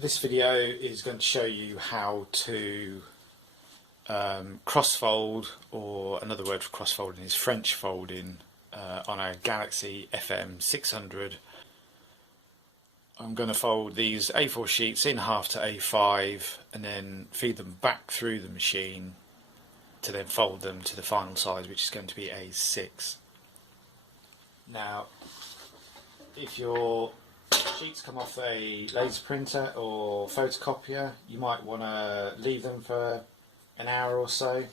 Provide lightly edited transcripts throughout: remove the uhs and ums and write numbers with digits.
This video is going to show you how to cross-fold, or another word for cross-folding is French folding, on a Galaxy FM600. I'm going to fold these A4 sheets in half to A5 and then feed them back through the machine to then fold them to the final size, which is going to be A6. Now, if your sheets come off a laser printer or photocopier, you might want to leave them for an hour or so,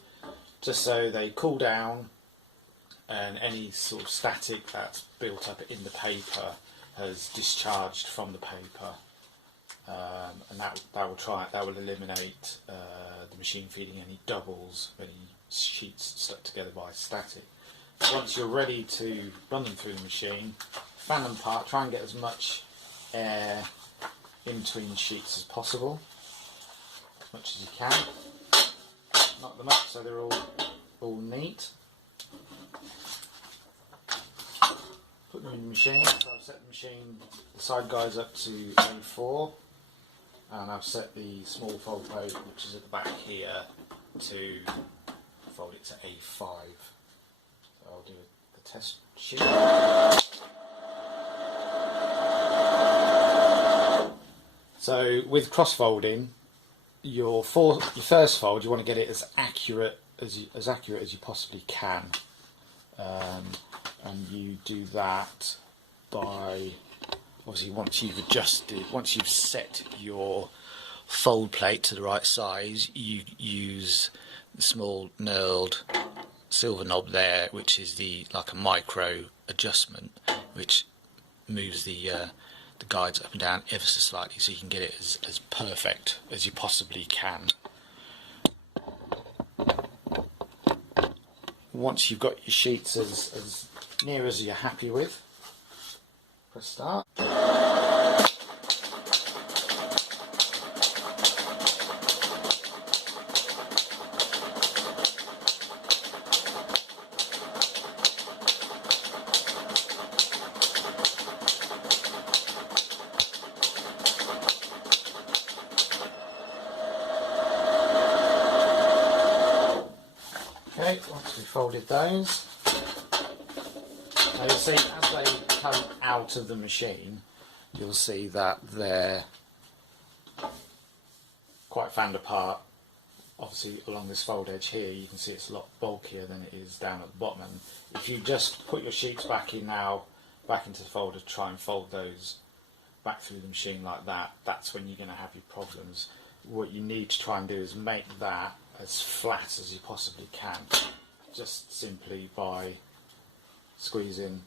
just so they cool down and any sort of static that's built up in the paper has discharged from the paper, and that will eliminate the machine feeding any doubles, any sheets stuck together by static. Once you're ready to run them through the machine, fan them apart, try and get as much air in between the sheets as possible, as much as you can. Knock them up so they're all neat. Put them in the machine. So I've set the machine, the side guides up to A4, and I've set the small fold plate, which is at the back here, to fold it to A5. So I'll do the test sheet. So with cross folding, your first fold, you want to get it as accurate as you possibly can, and you do that by, obviously, once you've set your fold plate to the right size, you use the small knurled silver knob there, which is like a micro adjustment, which moves the guides up and down ever so slightly, so you can get it as perfect as you possibly can. Once you've got your sheets as near as you're happy with, press start. Okay, once we've folded those, now you'll see as they come out of the machine, you'll see that they're quite fanned apart. Obviously along this fold edge here you can see it's a lot bulkier than it is down at the bottom, and if you just put your sheets back into the folder, try and fold those back through the machine like that, that's when you're going to have your problems. What you need to try and do is make that as flat as you possibly can, just simply by squeezing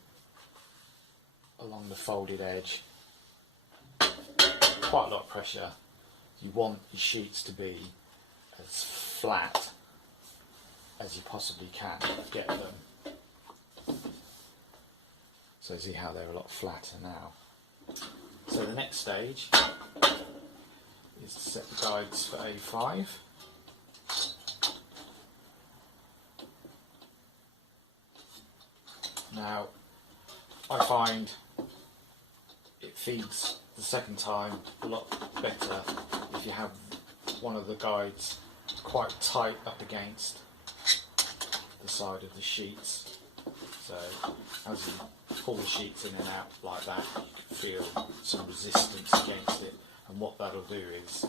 along the folded edge. Quite a lot of pressure. You want your sheets to be as flat as you possibly can get them. So see how they're a lot flatter now. So the next stage is to set the guides for A5. Now, I find it feeds the second time a lot better if you have one of the guides quite tight up against the side of the sheets. So as you pull the sheets in and out like that, you can feel some resistance against it, and what that'll do is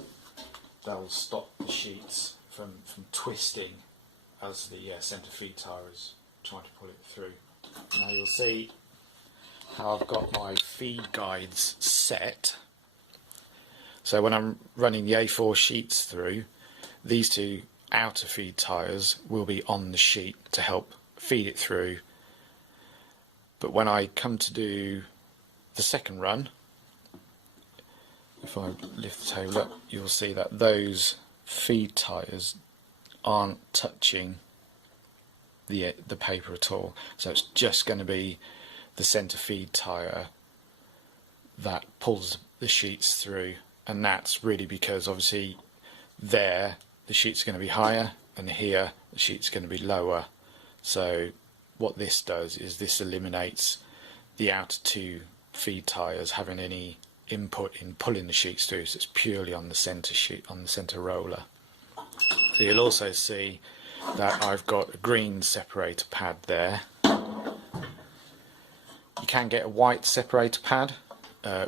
that'll stop the sheets from twisting as the centre feed tire is trying to pull it through. Now you'll see how I've got my feed guides set. So when I'm running the A4 sheets through, these two outer feed tires will be on the sheet to help feed it through. But when I come to do the second run, if I lift the table up, you'll see that those feed tires aren't touching the paper at all. So it's just going to be the centre feed tire that pulls the sheets through, and that's really because obviously there the sheet's going to be higher and here the sheet's going to be lower. So what this does is this eliminates the outer two feed tires having any input in pulling the sheets through, so it's purely on the centre sheet, on the centre roller. So you'll also see that I've got a green separator pad there. You can get a white separator pad,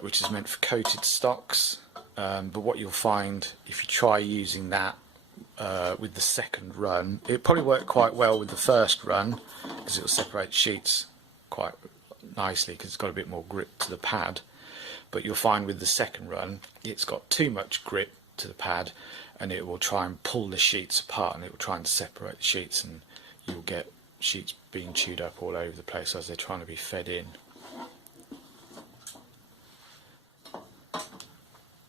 which is meant for coated stocks, but what you'll find if you try using that with the second run, it probably worked quite well with the first run because it'll separate sheets quite nicely because it's got a bit more grip to the pad, but you'll find with the second run it's got too much grip to the pad and it will try and pull the sheets apart and it will try and separate the sheets, and you'll get sheets being chewed up all over the place as they're trying to be fed in.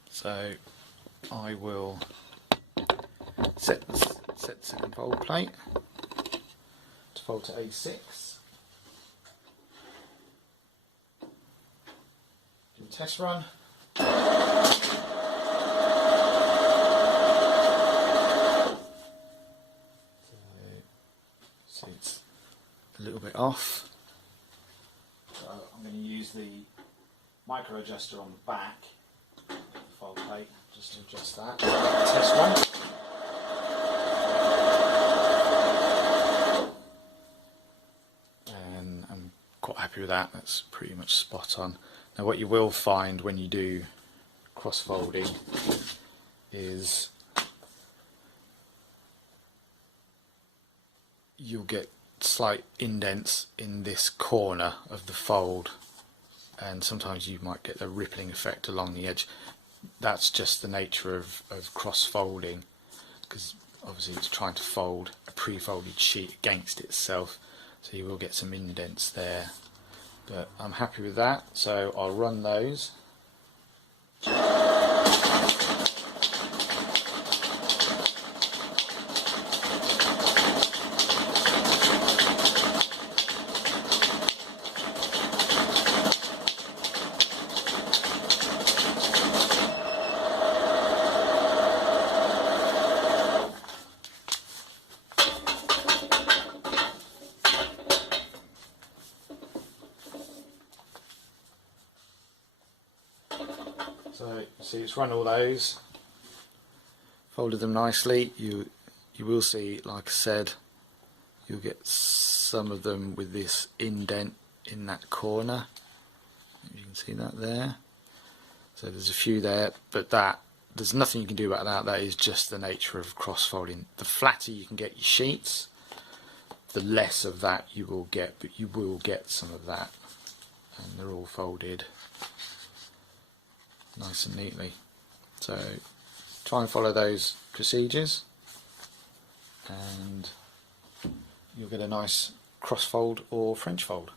So I will set the second fold plate to fold to A6. Do a test run. So it's a little bit off. So I'm going to use the micro adjuster on the back of the fold plate just to adjust that. Test one. And I'm quite happy with that. That's pretty much spot on. Now what you will find when you do cross folding is you'll get slight indents in this corner of the fold, and sometimes you might get a rippling effect along the edge. That's just the nature of cross folding, because obviously it's trying to fold a pre-folded sheet against itself, so you will get some indents there, but I'm happy with that, so I'll run those. So you see it's run all those, folded them nicely. You will see, like I said, you'll get some of them with this indent in that corner. You can see that there. So there's a few there, but there's nothing you can do about that. That is just the nature of cross folding. The flatter you can get your sheets, the less of that you will get, but you will get some of that, and they're all folded nice and neatly. So try and follow those procedures and you'll get a nice cross fold or French fold.